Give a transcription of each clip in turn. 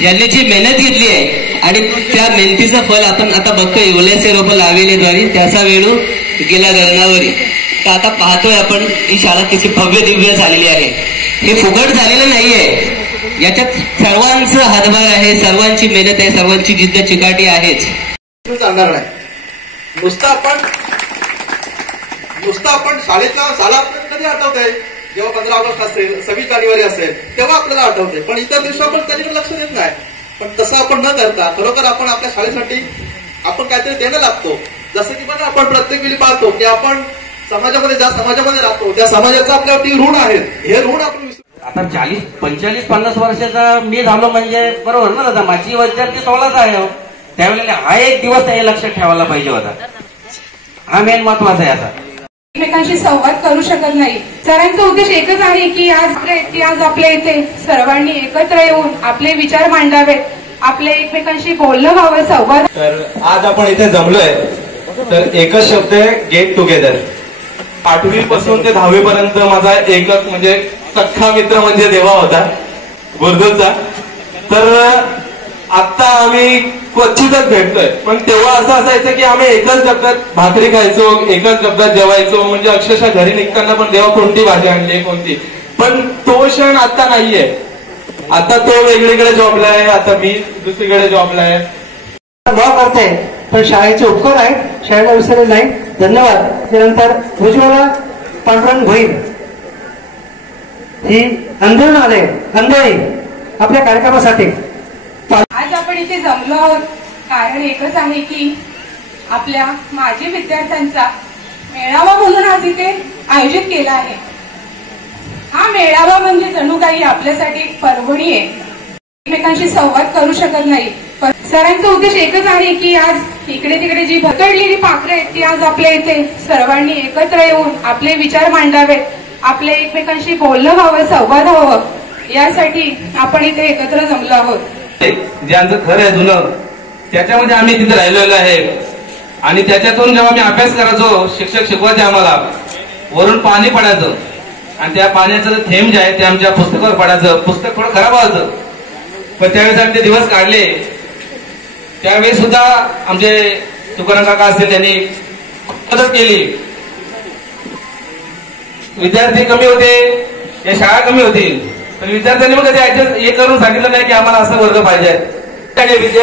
ज्यांनी जी मेहनत घेतली आहे आणि त्या मेहनतीचं फल आपण आता बघतोय, ओल्याचे रोप लावलेद्वारे त्याचा वेळू गेला गगनावरी. तर आता पाहतोय आपण ही शाळा किती भव्य दिव्य झालेली आहे. हे फुकट झालेलं नाहीये, याच्यात सर्वांचं हातभार आहे, सर्वांची मेहनत आहे, सर्वांची जिद्द चिकाटी आहेच. चालणार नाही. नुसतं आपण शाळेचा शाळा आपल्याला कधी आठवत आहे, जेव्हा 15 ऑगस्ट असेल, 26 जानेवारी असेल, तेव्हा आपल्याला आठवते. पण इतर दिवशी आपण कधीकडे लक्ष देत नाही. पण तसं आपण न करता खरोखर आपण आपल्या शाळेसाठी आपण काहीतरी देणं लागतो. जसं की बघा, आपण प्रत्येक वेळी पाहतो की आपण समाजामध्ये ज्या समाजामध्ये राहतो त्या समाजाचं आपल्यावरती ऋण आहे. हे ऋण आपण आता 40, 45, 50 वर्षाचा मी झालो म्हणजे बरोबर ना दादा. माझी विद्यार्थी 16च आहे. त्यावेळेला हा एक दिवस त्याला लक्षात ठेवायला पाहिजे होता. हा मेन महत्वाचा आहे. आता एकमेकांशी संवाद करू शकत नाही. सरांचा उद्देश एकच आहे की आज आपल्या इथे सर्वांनी एकत्र येऊन आपले विचार मांडावेत, आपले एकमेकांशी बोलणं व्हावं, संवाद. तर आज आपण इथे जमलोय तर एकच शब्द आहे, गेट टुगेदर. 8वी पासून ते 10वी पर्यंत माझा एकच म्हणजे सख्खा मित्र म्हणजे देवा होता, गुरदूरचा. तर आता आम्ही क्वचितच भेटतोय. पण तेव्हा असं असायचं की आम्ही एकच डब्यात भाकरी खायचो, एकच डब्यात जेवायचो. म्हणजे अक्षरशः घरी निघताना पण देवा कोणती भाजी आणली कोणती. पण तो क्षण आता नाहीये. आता तो वेगळीकडे जॉबला आहे, आता मी दुसरीकडे जॉबला आहे. करते पण शाळेचे उपकार आहेत, शाळेला विसरले नाही. धन्यवाद. त्यानंतर उज्ज्वला पांडुरंग भोईर ही अंधेरून आले, अंधेरी आपल्या कार्यक्रमासाठी. आज आपण इथे जमलो आहोत कारण एकच आहे की आपल्या माजी विद्यार्थ्यांचा मेळावा म्हणून आज इथे आयोजित केला आहे. हा मेळावा म्हणजे जणू काही आपल्यासाठी एक पर्वणी आहे. एकमेकांशी संवाद करू शकत नाही. सरांचा उद्देश एकच आहे की आज इकडे तिकडे जी भरकटलेली पाखरं आहेत ती आज आपल्या इथे सर्वांनी एकत्र येऊन आपले विचार मांडावेत, आपले एकमेकांशी बोलणं व्हावं, संवाद व्हावं, यासाठी आपण इथे एकत्र जमलो आहोत. जे आमचं घर आहे जुनं, त्याच्यामध्ये आम्ही तिथे राहिलेलो आहे. आणि त्याच्यातून जेव्हा आम्ही अभ्यास करायचो, शिक्षक शिकवायचे आम्हाला, वरून पाणी पडायचं आणि त्या पाण्याचं थेंब जे आहे ते आमच्या पुस्तकावर पडायचं. पुस्तक थोडं खराब व्हायचं. पण त्यावेळेस आम्ही ते दिवस काढले. त्यावेळेस सुद्धा आमचे तुकाराम काका असतील, त्यांनी खूप मदत केली. विद्यार्थी कमी होते, या शाळा कमी होती, पण विद्यार्थ्यांनी मग कधी हे करून सांगितलं नाही की आम्हाला असं वर्ग पाहिजे.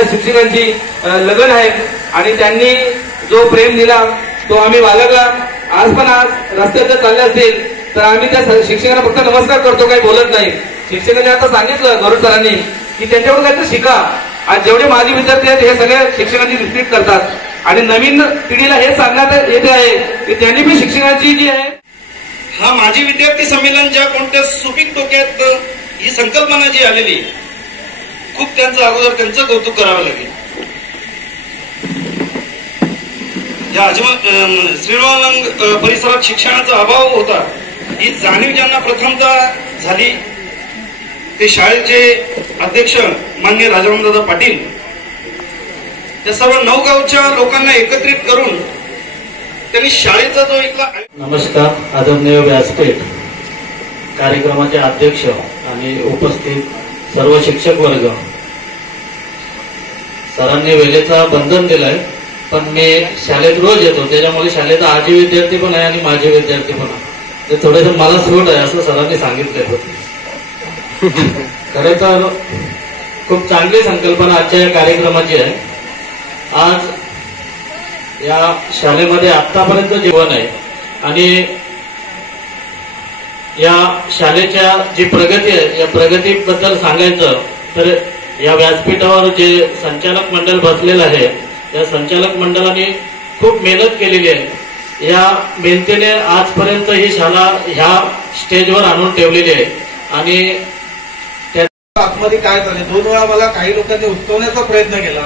शिक्षकांची लग्न आहे आणि त्यांनी जो प्रेम दिला तो आम्ही बाळगला. आज रस्त्यात जर चालले असतील तर आम्ही त्या शिक्षकांना फक्त नमस्कार करतो, काही बोलत नाही. शिक्षकांनी आता सांगितलं गौरव सरांनी की त्यांच्याकडून काहीतरी शिका. आज जेवढे माजी विद्यार्थी आहेत हे सगळे शिक्षकांची रिस्पेक्ट करतात आणि नवीन पिढीला हे सांगण्यात येते आहे की त्यांनी पण शिक्षकांची जी आहे. हा माजी विद्यार्थी संमेलन ज्या कोणत्या सुपीक डोक्यात ही संकल्पना जी आलेली, खूप त्यांचं अगोदर त्यांचं कौतुक करावं लागेल. या श्रीराम परिसरात शिक्षणाचा अभाव होता ही जाणीव ज्यांना प्रथमतः झाली ते शाळेचे अध्यक्ष माननीय राजारामदादा पाटील, त्या सर्व 9 गावच्या लोकांना एकत्रित करून त्यांनी शाळेचा जो एक. नमस्कार. आदरणीय व्यासपीठ, कार्यक्रमाचे अध्यक्ष आणि उपस्थित सर्व शिक्षक वर्ग. सरांनी वेळेचा बंधन दिलंय, पण मी शाळेत रोज येतो, त्याच्यामुळे शाळेचा आजी विद्यार्थी पण आहे आणि माझे विद्यार्थी पण आहे. ते थोडेसे मला सूट आहे असं सरांनी सांगितलंय होतं. खरं तर खूप चांगली संकल्पना आजच्या या कार्यक्रमाची आहे. आज या शाळेमध्ये आतापर्यंत जीवन आहे आणि या शाळेच्या जी प्रगती आहे या प्रगतीबद्दल सांगायचं तर या व्यासपीठावर जे संचालक मंडळ बसलेलं आहे या संचालक मंडळाने खूप मेहनत केलेली आहे. या मेहनतीने आजपर्यंत ही शाळा ह्या स्टेजवर आणून ठेवलेली आहे. आणि आतमध्ये काय झाले, 2 वेळा मला काही लोकांनी उचकवण्याचा प्रयत्न केला,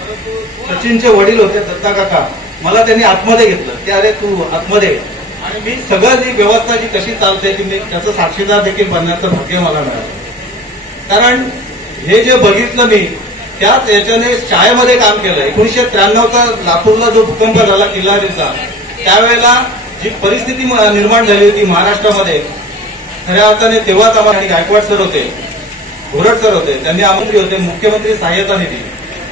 परंतु सचिनचे वडील होते दत्ता काका, मला त्यांनी आतमध्ये घेतलं. ते अरे तू आतमध्ये, आणि मी सगळं जी व्यवस्था जी कशी चालते ती त्याचं साक्षीदार देखील बनण्याचं भाग्य मला मिळालं. कारण हे जे बघितलं मी त्याच याच्याने शाळेमध्ये काम केलं. 1993चा लातूरला जो भूकंप झाला किल्लारीचा, त्यावेळेला जी परिस्थिती निर्माण झाली होती महाराष्ट्रामध्ये, खऱ्या अर्थाने तेव्हाच आम्हाला गायकवाड सर होते, घोरट सर होते, त्यांनी आमंत्रित होते मुख्यमंत्री सहाय्यता निधी.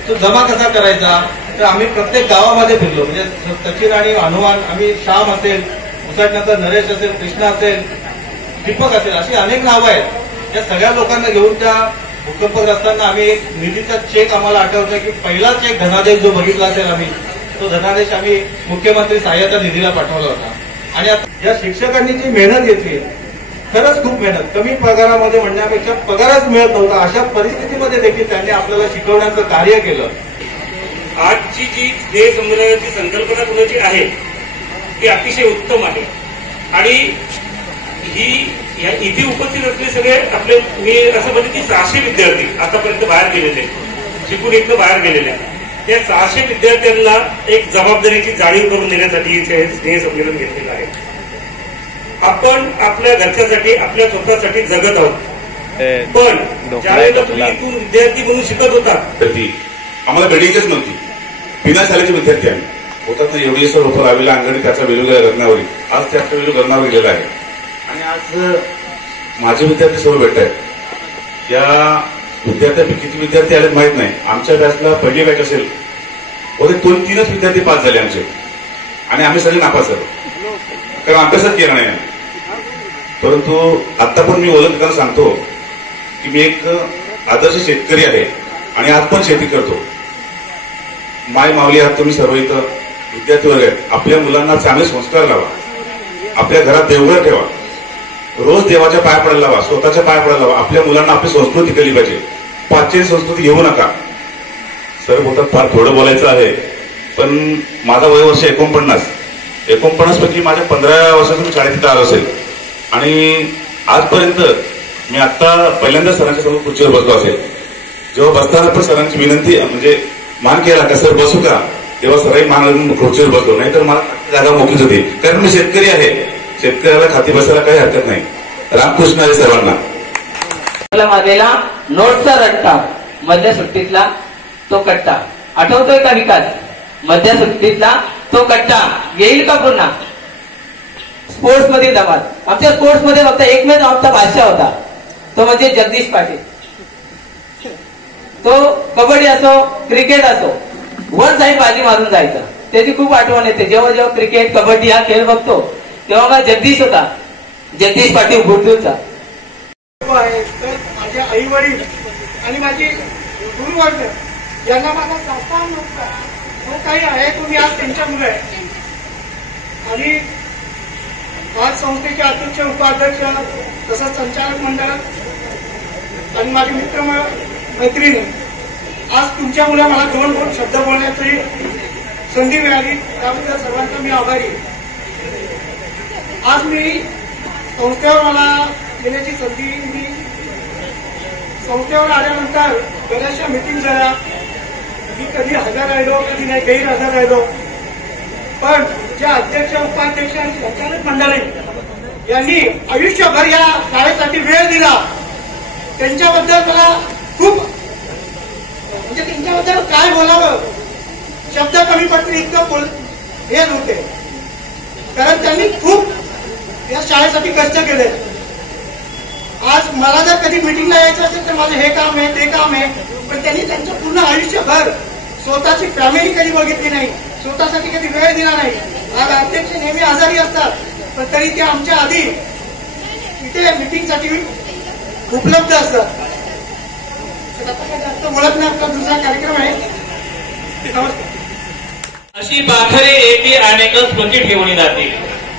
तो जमा कसा करायचा, तर आम्ही प्रत्येक गावामध्ये फिरलो. म्हणजे सचिन आणि हनुमान, आम्ही श्याम असेल, उसाटनंतर नरेश असेल, कृष्णा असेल, दीपक असेल, अशी अनेक नावं आहेत. या सगळ्या लोकांना घेऊन त्या भूकंपग्रस्तांना आम्ही एक निधीचा चेक, आम्हाला आठवतं की पहिला चेक धनादेश जो बघितला असेल आम्ही, तो धनादेश आम्ही मुख्यमंत्री सहाय्यता निधीला पाठवला होता. आणि या शिक्षकांनी जी मेहनत घेतली, खरंच खूप मेहनत, कमी पगारामध्ये म्हणण्यापेक्षा पगारच मिळत नव्हता, अशा परिस्थितीमध्ये देखील त्यांनी आपल्याला शिकवण्याचं कार्य केलं. आजची जी स्नेह संमेलनाची संकल्पना कुणाची आहे ती अतिशय उत्तम आहे. आणि इथे उपस्थित असलेले सगळे आपले, मी असं म्हणते की 600 विद्यार्थी आतापर्यंत बाहेर गेलेले, शिकून इथं बाहेर गेलेले, त्या 600 विद्यार्थ्यांना एक जबाबदारीची जाणीव करून देण्यासाठी इथे स्नेह संमेलन घेतलेलं आहे. आपण आपल्या घरच्यासाठी, आपल्या स्वतःसाठी जगत आहोत, पण ज्यावेळेला तुम्ही इथून विद्यार्थी म्हणून शिकत होता, आम्हाला बिल्डिंगच नव्हती, बिना शाळेचे विद्यार्थी आम्ही होतात ना. एवढी सर रोपं लावलेला अंगणी त्याचा वेगवेगळ्या रत्नावरी, आज त्याचा वेगवेगळ्या रत्नावर गेलेला आहे. आणि आज माझे विद्यार्थी सर्व भेटत आहेत. या विद्यार्थ्यांपैकी किती विद्यार्थी आलेत माहित नाही. आमच्या बॅचला पहिली बॅच असेल, होते 2-3च विद्यार्थी पास झाले आमचे, आणि आम्ही सगळे नापास झालो, कारण अभ्यासच केला नाही. परंतु आता पण मी ओळखताना सांगतो की मी एक आदर्श शेतकरी आहे आणि आज पण शेती करतो. माय माऊली आहात तुम्ही सर्व इथं विद्यार्थी वर्ग आहेत. आपल्या मुलांना चांगले संस्कार लावा, आपल्या घरात देवघर ठेवा, रोज देवाच्या पाया पडायला लावा, स्वतःच्या पाया पडायला लावा. आपल्या मुलांना आपली संस्कृती केली पाहिजे. पाश्चात्य संस्कृती घेऊ नका. सर बोलतात फार थोडं बोलायचं आहे, पण माझा वय वर्ष 49 पैकी माझ्या 15व्या वर्षातून शाळेत आलो असेल. आणि आजपर्यंत मी आता पहिल्यांदा सरांच्या समोर खुर्चीवर बसलो असेल. जेव्हा बसताना पण सरांची विनंती, म्हणजे मान केला का सर बसू का, तेव्हा सराई मान खुर्चीवर बसलो, नाहीतर मला जागा मोकळीच होती, कारण मी शेतकरी आहे. शेतकऱ्याला खाती बसायला काही हरकत नाही. रामकृष्ण आहे सर्वांना. मारलेला नोटचा रट्टा, मधल्या सुट्टीतला तो कट्टा, आठवतोय का विकास? मधल्या सुट्टीतला तो कट्टा येईल का पुन्हा? स्पोर्ट्स मध्ये धमाल. आमच्या स्पोर्ट्स मध्ये फक्त एकमेव आमचा भाषा होता, तो म्हणजे जगदीश पाटील. तो कबड्डी असो, क्रिकेट असो, वन साईड बाजी मारून जायचा. त्याची खूप आठवण येते. जेव्हा जेव्हा क्रिकेट, कबड्डी हा खेळ बघतो, तेव्हा मला जगदीश होता, जगदीश पाटील बुद्रुकचा. माझे आई वडील आणि माझी गुरुवर्ग यांना माझा साथ नव्हता, जो काही आहे तो मी आज त्यांच्यामुळे आहे. आणि आज संस्थेचे अध्यक्ष, उपाध्यक्ष, तसंच संचालक मंडळ आणि माझे मित्र मैत्रिणी, आज तुमच्यामुळे मला 2 शब्द बोलण्याची संधी मिळाली, त्याबद्दल सर्वांचा मी आभारी. आज मी संस्थेवर मला येण्याची संधी, मी संस्थेवर आल्यानंतर बऱ्याचशा मीटिंग झाल्या. मी कधी हजर राहिलो, कधी नाही गैरहजर राहिलो, पण ज्या अध्यक्ष, उपाध्यक्ष आणि संचालक मंडळी यांनी आयुष्यभर या शाळेसाठी वेळ दिला, त्यांच्याबद्दल मला खूप, म्हणजे त्यांच्याबद्दल काय बोलावं, शब्द कमी पडतील इतकं हे नव्हते. कारण त्यांनी खूप या शाळेसाठी कष्ट केले. आज मला जर कधी मिटिंगला यायचं असेल तर माझं हे काम आहे, ते काम आहे, पण त्यांनी त्यांचं पूर्ण आयुष्यभर स्वतःची फॅमिली कधी बघितली नाही, स्वतःसाठी कधी वेळ दिला नाही. आज अध्यक्ष नेहमी आजारी असतात, पण तरी ते आमच्या आधी इथे मिटिंगसाठी उपलब्ध असतात. जास्त बोलत नाही, आपला दुसरा कार्यक्रम आहे. नमस्कार. अशी पाखरे एकी अनेक स्मृती ठेवली जाते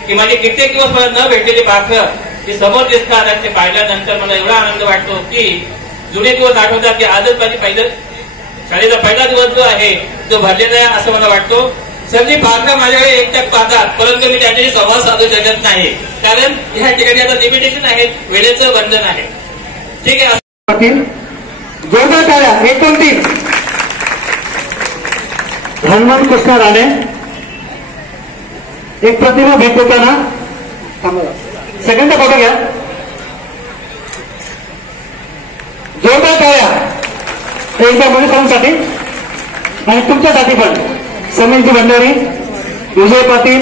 की माझे कित्येक दिवस मला न भेटलेली पाखरं ती समोर दिसतात, आणि ते पाहिल्यानंतर मला एवढा आनंद वाटतो की जुने दिवस आठवतात की आजच माझी शाळेचा पहिला दिवस जो आहे तो भरलेला आहे असं मला वाटतो. सरजी पाखरं माझ्याकडे एकट्यात पाहतात, परंतु मी त्यांच्याशी संवाद साधू शकत नाही, कारण या ठिकाणी आता लिमिटेशन आहे, वेळेचं बंधन आहे. ठीक आहे. जोरदार टाळ्या. 1-2-3. हनुमान कृष्ण राणे, एक प्रतिमा भेट होताना सेकंड फोटो घ्या. जोरदार टाळ्या. एकदा मनुष्यांसाठी आणि तुमच्यासाठी पण समीरजी भंडारी, विजय पाटील,